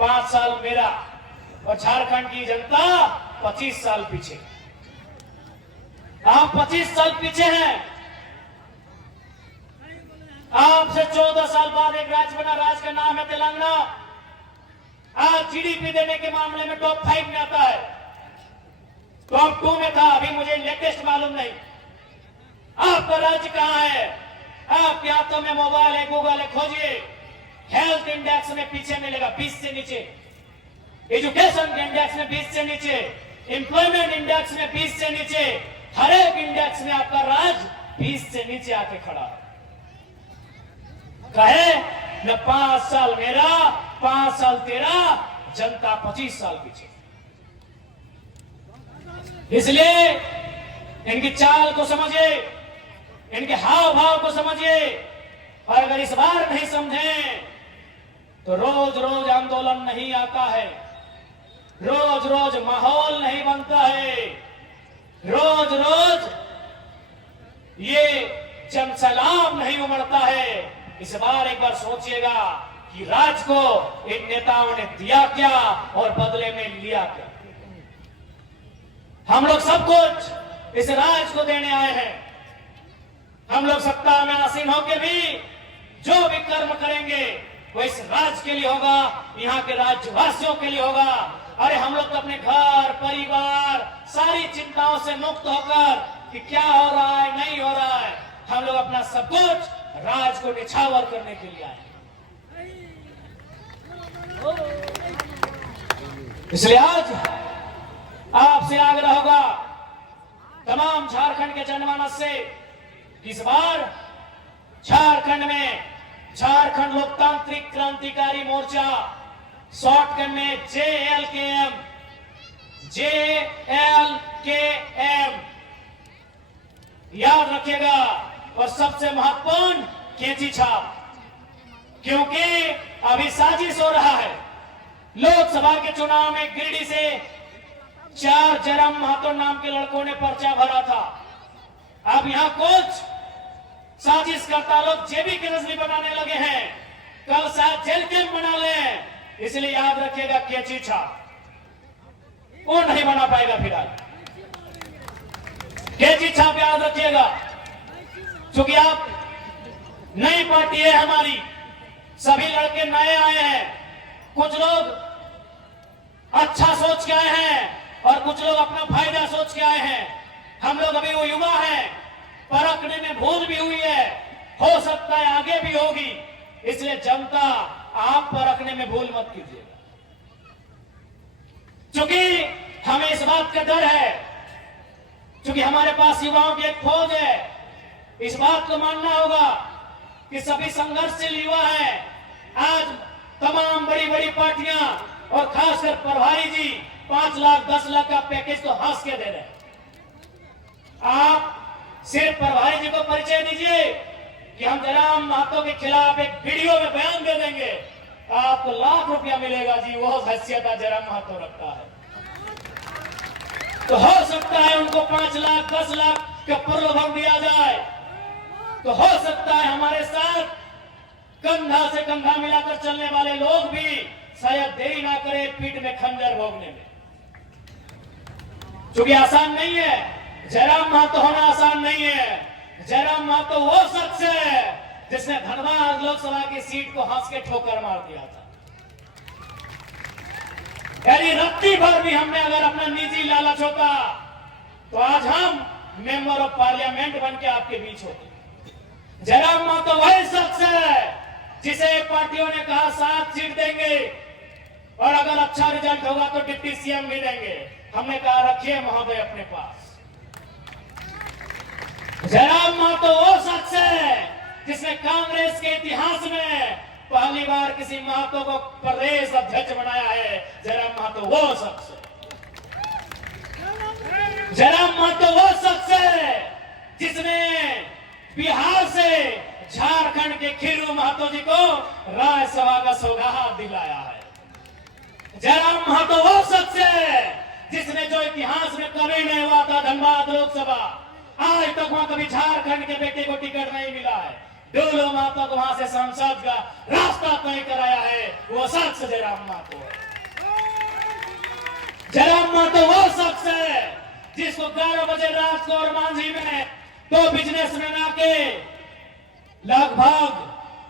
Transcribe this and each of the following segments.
5 साल मेरा और झारखंड की जनता 25 साल पीछे। आप 25 साल पीछे हैं। आपसे 14 साल बाद एक राज्य बना, राज्य का नाम है तेलंगाना। आज जीडीपी देने के मामले में टॉप 5 में आता है, टॉप 2 में था, अभी मुझे लेटेस्ट मालूम नहीं। आपका राज्य कहां है? आपके हाथों में मोबाइल है, गूगल है, खोजिए। हेल्थ इंडेक्स में पीछे मिलेगा, 20 से नीचे। एजुकेशन इंडेक्स में 20 से नीचे, एम्प्लॉयमेंट इंडेक्स में 20 से नीचे, हर एक इंडेक्स में आपका राज्य 20 से नीचे आके खड़ा है। कहे न 5 साल मेरा, 5 साल तेरा, जनता 25 साल पीछे। इसलिए इनकी चाल को समझिए, इनके हाव भाव को समझिए, और अगर इस बार नहीं समझे तो रोज रोज आंदोलन नहीं आता है, रोज रोज माहौल नहीं बनता है, रोज रोज ये जनसैलाब नहीं उमड़ता है। इस बार एक बार सोचिएगा कि राज्य को इन नेताओं ने दिया क्या और बदले में लिया क्या। हम लोग सब कुछ इस राज्य को देने आए हैं। हम लोग सत्ता में आसीन होकर भी जो भी कर्म करेंगे वो इस राज्य के लिए होगा, यहाँ के राज्यवासियों के लिए होगा। अरे हम लोग तो अपने घर परिवार सारी चिंताओं से मुक्त होकर कि क्या हो रहा है नहीं हो रहा है, हम लोग अपना सब कुछ राज को निछावर करने के लिए आए। इसलिए आज आपसे आग्रह होगा तमाम झारखंड के जनमानस से, इस बार झारखंड में झारखंड लोकतांत्रिक क्रांतिकारी मोर्चा, शॉर्टकट में JLKM, याद रखिएगा। और सबसे महत्वपूर्ण कैंची छाप, क्योंकि अभी साजिश हो रहा है। लोकसभा के चुनाव में गिरिडीह से 4 जयराम महतो नाम के लड़कों ने पर्चा भरा था। अब यहां कुछ साजिश करता लोग जेबी की नजरी बनाने लगे हैं, कल शायद जेल कैंप बना ले। इसलिए याद रखिएगा कैंची छाप वो नहीं बना पाएगा। फिलहाल कैंची छाप याद रखिएगा, क्योंकि आप नई पार्टी है हमारी, सभी लड़के नए आए हैं। कुछ लोग अच्छा सोच के आए हैं और कुछ लोग अपना फायदा सोच के आए हैं। हम लोग अभी वो युवा हैं, परखने में भूल भी हुई है, हो सकता है आगे भी होगी। इसलिए जनता आप परखने में भूल मत कीजिएगा, क्योंकि हमें इस बात का डर है, क्योंकि हमारे पास युवाओं की एक फौज है। इस बात को मानना होगा कि सभी संघर्षशील युवा हैं। आज तमाम बड़ी बड़ी पार्टियां और खासकर प्रभारी जी 5 लाख 10 लाख का पैकेज तो हंस के दे रहे हैं। आप सिर्फ प्रभारी जी को परिचय दीजिए कि हम जयराम महतो के खिलाफ एक वीडियो में बयान दे देंगे, आपको लाख रुपया मिलेगा जी, वो हैसियत जयराम महतो रखता है। तो हो सकता है उनको 5 लाख 10 लाख का प्रलोभन दिया जाए, तो हो सकता है हमारे साथ कंधा से कंधा मिलाकर चलने वाले लोग भी शायद देरी ना करे पीठ में खंजर भोगने में, क्योंकि आसान नहीं है। जयराम महतो होना आसान नहीं है। जयराम महतो वो शख्स है जिसने धनबाद लोकसभा की सीट को हंस के ठोकर मार दिया था। यानी रत्ती भर भी हमने अगर अपना निजी लालच होता तो आज हम मेंबर ऑफ पार्लियामेंट बन के आपके बीच होते। जयराम महतो वही शख्स है जिसे पार्टियों ने कहा 7 सीट देंगे और अगर अच्छा रिजल्ट होगा तो डिप्टी सीएम भी देंगे। हमने कहा रखिए महोदय अपने पास। जयराम महतो वो शख्स है जिसने कांग्रेस के इतिहास में पहली बार किसी महतो को प्रदेश अध्यक्ष बनाया है। जयराम महतो वो शख्स है। जयराम महतो वो शख्स है जिसने बिहार से झारखंड के खीरू महतो जी को राज्यसभा का सौगात दिलाया है। जयराम महतो वो शख्स है जिसने जो इतिहास में कभी नहीं हुआ था, धनबाद लोकसभा, आज तक वहां कभी झारखंड के बेटे को टिकट नहीं मिला है। डोलो माता को वहां से सांसद का रास्ता तय कराया है, वो शख्स जयराम मातो है। जयराम मातो वो शख्स है जिसको 11 बजे रात को और मांझी में 2 बिजनेसमैन आके लगभग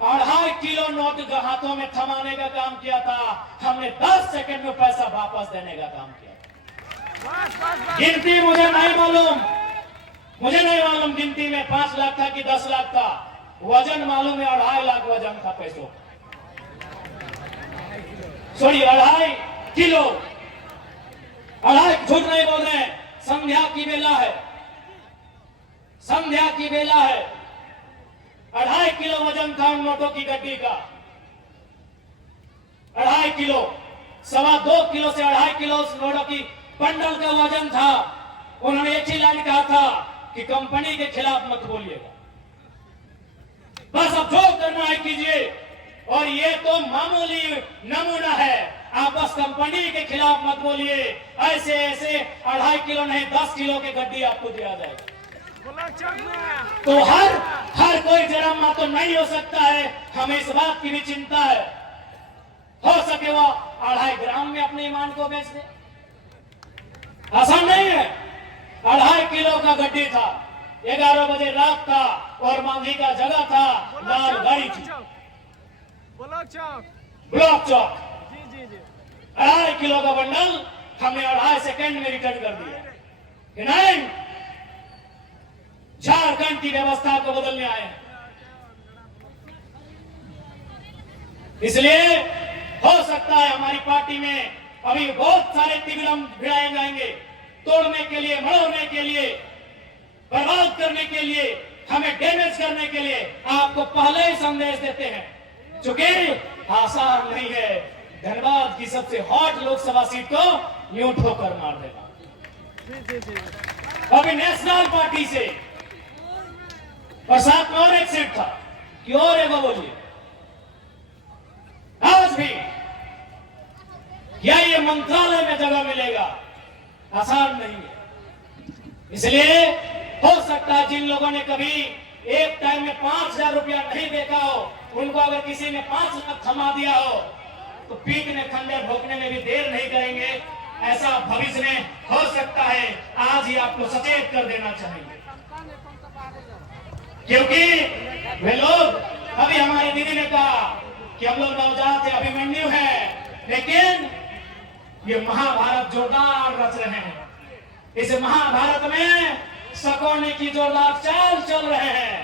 2.5 किलो नोट हाथों में थमाने का काम किया था। हमने 10 सेकंड में पैसा वापस देने का काम किया था। गिनती मुझे नहीं मालूम गिनती में 5 लाख था कि 10 लाख था। वजन मालूम है, 2.5 लाख वजन था पैसों, सॉरी 2.5 किलो। 2.5 झूठ नहीं बोल रहे, संध्या की बेला है, संध्या की बेला है। 2.5 किलो वजन था उन नोटों की गड्डी का, 2.5 किलो, 2.25 किलो से 2.5 किलो उस नोटों की बंडल का वजन था। उन्होंने एक ही लाइन कहा था कि कंपनी के खिलाफ मत बोलिएगा, बस अब जो करना है कीजिए। और ये तो मामूली नमूना है, आप बस कंपनी के खिलाफ मत बोलिए। ऐसे ऐसे 2.5 किलो नहीं 10 किलो की गड्डी आपको दिया जाएगा। तो हर कोई जयराम मातो नहीं हो सकता है, हमें इस बात की भी चिंता है। हो सके वो 2.5 ग्राम में अपने ईमान को बेच दे, आसान नहीं है। 2.5 किलो का गड्डी था, 11 बजे रात था और मांझी का जगह था, लाल गाड़ी थी, ब्लॉक चौक। 2.5 किलो का बंडल हमने 2.5 सेकंड में रिटर्न कर दिया कि नहीं, झारखंड की व्यवस्था को बदलने आए हैं। इसलिए हो सकता है हमारी पार्टी में अभी बहुत सारे तिगड़म भिड़ाए जाएंगे, तोड़ने के लिए, मड़ोड़ने के लिए, बर्बाद करने के लिए, हमें डैमेज करने के लिए। आपको पहले ही संदेश देते हैं, चूंकि आसान नहीं है धनबाद की सबसे हॉट लोकसभा सीट को यूं ठोकर मार देना। अभी नेशनल पार्टी से और साथ में और एक सीट था कि और एक बोलिए, आज भी क्या ये मंत्रालय में जगह मिलेगा? आसान नहीं है। इसलिए हो सकता है जिन लोगों ने कभी एक टाइम में 5,000 रुपया नहीं देखा हो, उनको अगर किसी ने 5 लाख थमा दिया हो तो पीटने खंडर भोंकने में भी देर नहीं करेंगे। ऐसा भविष्य में हो सकता है, आज ही आपको सचेत कर देना चाहिए। क्योंकि वे लोग, अभी हमारी दीदी ने कहा कि हम लोग नवजात है, अभिमन्यु है, लेकिन ये महाभारत जोरदार रच रहे हैं। इस महाभारत में सकोने की जोरदार चाल चल रहे हैं।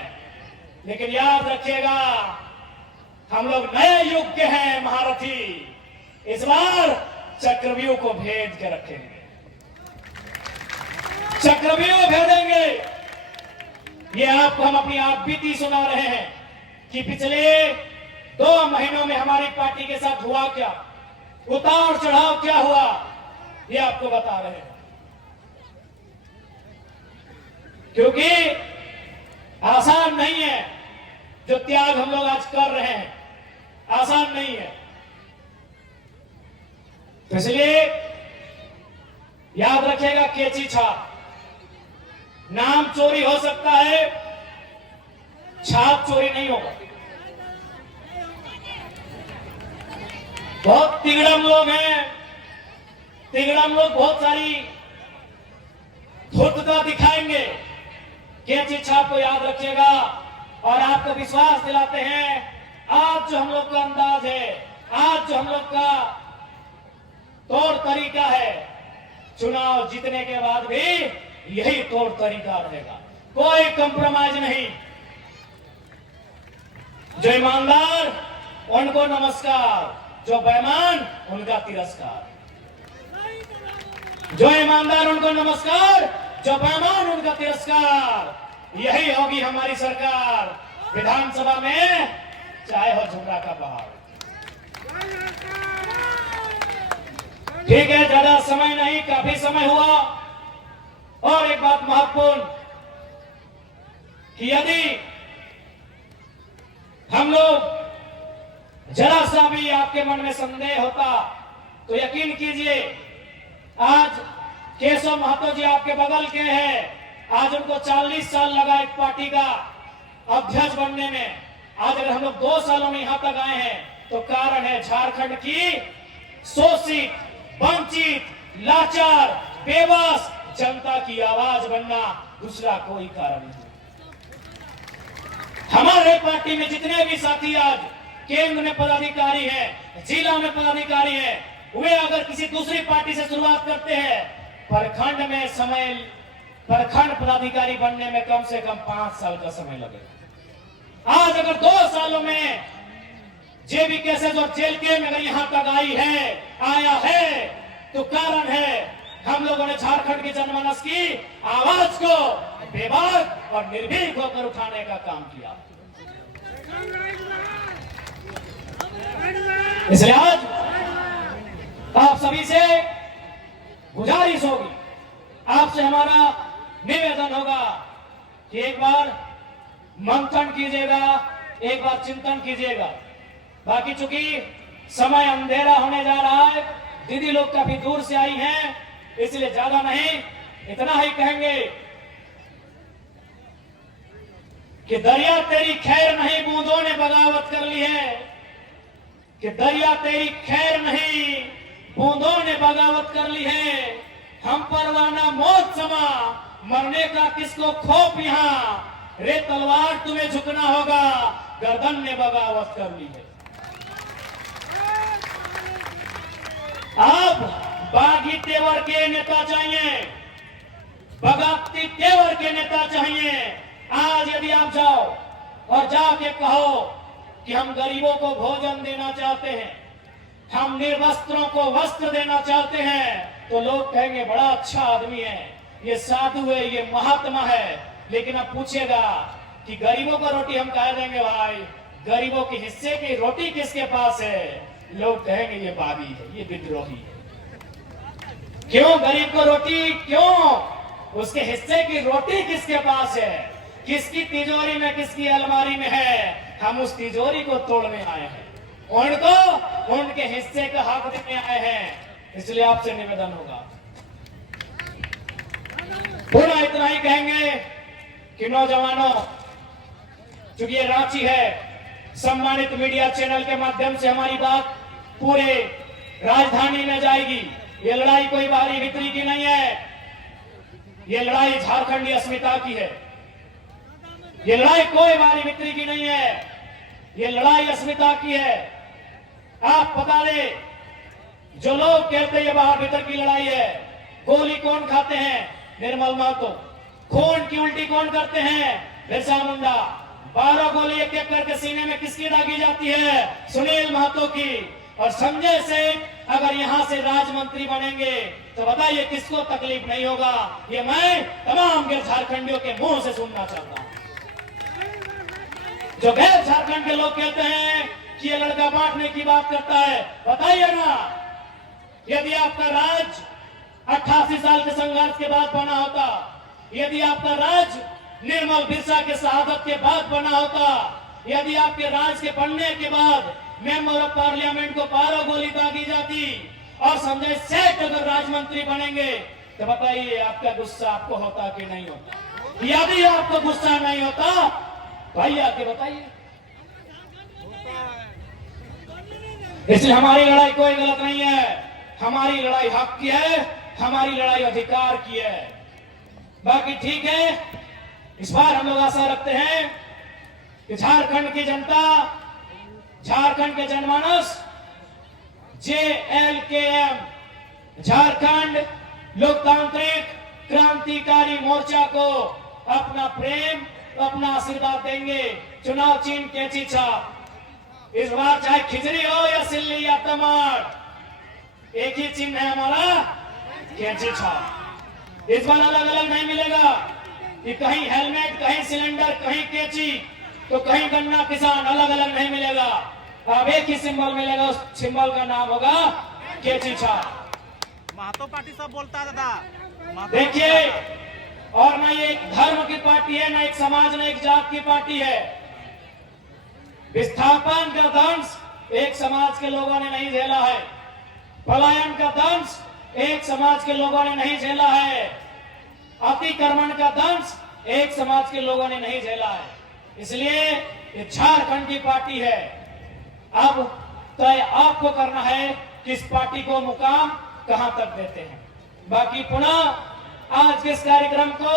लेकिन याद रखिएगा, हम लोग नए युग के हैं महारथी। इस बार चक्रव्यूह को भेद के रखेंगे, चक्रव्यूह भेदेंगे। ये आपको हम अपनी आप बीती सुना रहे हैं कि पिछले 2 महीनों में हमारी पार्टी के साथ हुआ क्या, उतार चढ़ाव क्या हुआ, ये आपको बता रहे हैं। क्योंकि आसान नहीं है जो त्याग हम लोग आज कर रहे हैं, आसान नहीं है। तो इसलिए याद रखिएगा, केची छाप, नाम चोरी हो सकता है, छाप चोरी नहीं होगा। बहुत तिगड़म लोग हैं, तिगड़म लोग बहुत सारी धूर्तता दिखाएंगे। केची छाप को याद रखिएगा और आपको विश्वास दिलाते हैं, आज जो हम लोग का अंदाज है, आज जो हम लोग का तौर तरीका है, चुनाव जीतने के बाद भी यही तौर तरीका रहेगा, कोई कंप्रोमाइज नहीं। जो ईमानदार उनको नमस्कार, जो बेईमान उनका तिरस्कार। जो ईमानदार उनको नमस्कार, जो बेईमान उनका तिरस्कार। यही होगी हमारी सरकार विधानसभा में, चाहे हो झुमरा का पहाड़। ठीक है, ज्यादा समय नहीं, काफी समय हुआ। और एक बात महत्वपूर्ण कि यदि हम लोग जरा सा भी आपके मन में संदेह होता तो यकीन कीजिए, आज केशव महतो जी आपके बगल के हैं, आज उनको 40 साल लगा एक पार्टी का अध्यक्ष बनने में। आज अगर हम लोग 2 सालों में यहां तक आए हैं तो कारण है झारखंड की शोषित, वंचित, लाचार, बेबस जनता की आवाज बनना, दूसरा कोई कारण नहीं। हमारे पार्टी में जितने भी साथी आज केंद्र में पदाधिकारी हैं, जिला में पदाधिकारी हैं, वे अगर किसी दूसरी पार्टी से शुरुआत करते हैं, प्रखंड में समय, प्रखंड पदाधिकारी बनने में कम से कम 5 साल का समय लगेगा। आज अगर 2 सालों में जेबी केसेस और जेल के में अगर यहां तक आया है तो कारण है हम लोगों ने झारखंड के जनमानस की आवाज को बेबाक और निर्भीक होकर उठाने का काम किया। इसलिए आज आप सभी से गुजारिश होगी, आपसे हमारा निवेदन होगा कि एक बार मंथन कीजिएगा, एक बार चिंतन कीजिएगा। बाकी चूंकि समय अंधेरा होने जा रहा है, दीदी लोग काफी दूर से आई हैं, इसलिए ज्यादा नहीं, इतना ही कहेंगे कि दरिया तेरी खैर नहीं, बूंदों ने बगावत कर ली है। कि दरिया तेरी खैर नहीं, बूंदों ने बगावत कर ली है। हम परवाना मौत समा, मरने का किसको खौफ यहां, रे तलवार तुम्हें झुकना होगा, गर्दन ने बगावत कर ली है। अब बागी तेवर के नेता चाहिए, बगावती तेवर के नेता चाहिए। आज यदि आप जाओ और जाके कहो कि हम गरीबों को भोजन देना चाहते हैं, हम निर्वस्त्रों को वस्त्र देना चाहते हैं, तो लोग कहेंगे बड़ा अच्छा आदमी है, ये साधु है, ये महात्मा है। लेकिन अब पूछेगा कि गरीबों को रोटी हम कह देंगे, भाई गरीबों के हिस्से की रोटी किसके पास है, लोग कहेंगे ये बागी है, ये विद्रोही है। क्यों गरीब को रोटी, क्यों उसके हिस्से की रोटी किसके पास है, किसकी तिजोरी में, किसकी अलमारी में है, हम उस तिजोरी को तोड़ने आए हैं, उनको उनके हिस्से का हक देने आए हैं। इसलिए आपसे निवेदन होगा, पूरा इतना ही कहेंगे कि नौजवानों, चूंकि ये रांची है, सम्मानित मीडिया चैनल के माध्यम से हमारी बात पूरे राजधानी में जाएगी। ये लड़ाई कोई बाहरी भीतरी की नहीं है, ये लड़ाई झारखंडी अस्मिता की है। ये लड़ाई कोई बाहरी भीतरी की नहीं है, ये लड़ाई अस्मिता की है। आप बता दें, जो लोग कहते हैं ये बाहर भीतर की लड़ाई है, गोली कौन खाते हैं, निर्मल महतो। खून की उल्टी कौन करते हैं, बिरसा मुंडा। 12 गोली एक एक करके सीने में किसकी दागी जाती है, सुनील महतो की। और संजय सेठ अगर यहां से राज्य मंत्री बनेंगे तो बताइए किसको तकलीफ नहीं होगा। ये मैं तमाम गैर झारखंडियों के मुंह से सुनना चाहता हूं। जो गैर झारखंड के लोग कहते हैं कि ये लड़का बांटने की बात करता है, बताइए ना, यदि आपका राज 88 साल के संघर्ष के बाद बना होता, यदि आपका राज निर्मल बिरसा के शहादत के बाद बना होता, यदि आपके राज के बनने के बाद मेंबर ऑफ पार्लियामेंट को 12 गोली दागी जाती और संजय सेठ अगर राज्य मंत्री बनेंगे, तो बताइए आपका गुस्सा आपको होता कि नहीं होता। यदि आपको गुस्सा नहीं होता भाई आके बताइए। इसलिए हमारी लड़ाई कोई गलत नहीं है, हमारी लड़ाई हक की है, हमारी लड़ाई अधिकार की है। बाकी ठीक है, इस बार हम लोग आशा रखते हैं कि झारखंड की जनता, झारखंड के जनमानस JLKM झारखंड लोकतांत्रिक क्रांतिकारी मोर्चा को अपना प्रेम, अपना आशीर्वाद देंगे। चुनाव चिन्ह कैंची छाप। इस बार चाहे खिचड़ी हो या सिल्ली या टमाटर, एक ही चिन्ह है हमारा, कैंची छाप। इस बार अलग अलग नहीं मिलेगा कि कहीं हेलमेट, कहीं सिलेंडर, कहीं कैंची, तो कहीं गन्ना किसान, अलग अलग नहीं मिलेगा। अब एक ही सिंबल मिलेगा, उस सिंबल का नाम होगा कैंची छाप। महतो पार्टी सब बोलता है दादा। देखिए, और ना ये एक धर्म की पार्टी है, ना एक समाज, ना एक जात की पार्टी है। विस्थापन का दंश एक समाज के लोगों ने नहीं झेला है, पलायन का दंश एक समाज के लोगों ने नहीं झेला है, अतिक्रमण का दंश एक समाज के लोगों ने नहीं झेला है। इसलिए ये झारखंड की पार्टी है। अब तय आपको करना है कि इस पार्टी को मुकाम कहां तक देते हैं। बाकी पुनः आज के इस कार्यक्रम को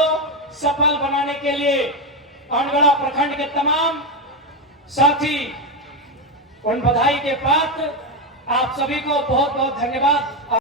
सफल बनाने के लिए अनगढ़ा प्रखंड के तमाम साथी उन बधाई के पात्र आप सभी को बहुत बहुत धन्यवाद।